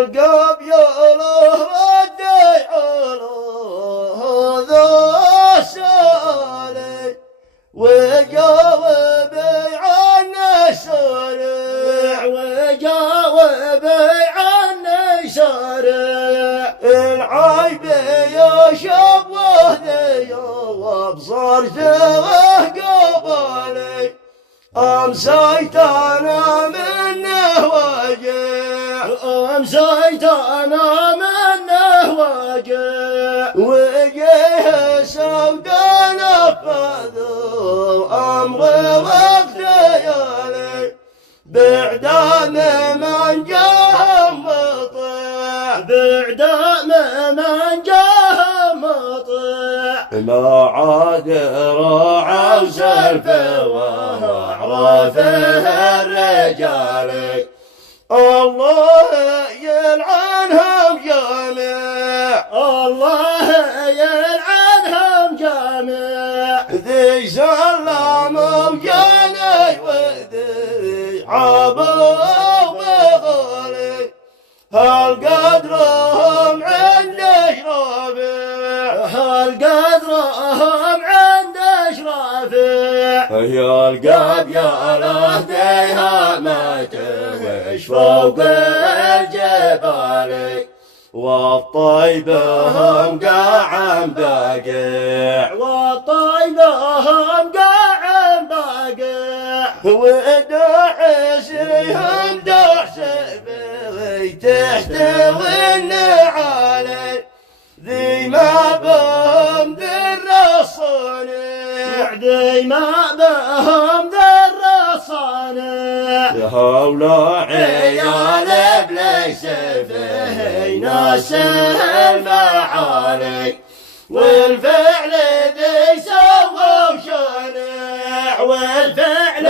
القاب ياله ردي عله ذا سالي وجاوبي عني سارع العيب يا شب وهدي وابصرته قبالي أمسيت أنا منه وجع وجه سودا نفذ أمر واختيالي بعد من جاه مطيع ما عاد راعى وسلفه وعرفه الرجال الله يلعنهم جميع ذي سلموا جاني وذي عبوا بغالي هل قدرهم عند اشرافي يا القاب يا لهديها ما تهش فوق الجبال والطيبهم قاع بقيع ودعسهم دعس بغي تحتوي النعالي ذي ما بهم ذر الصانع هؤلاء عيال ابليس فيه ناس المعالي والفعل ذي سووا شانع والفعل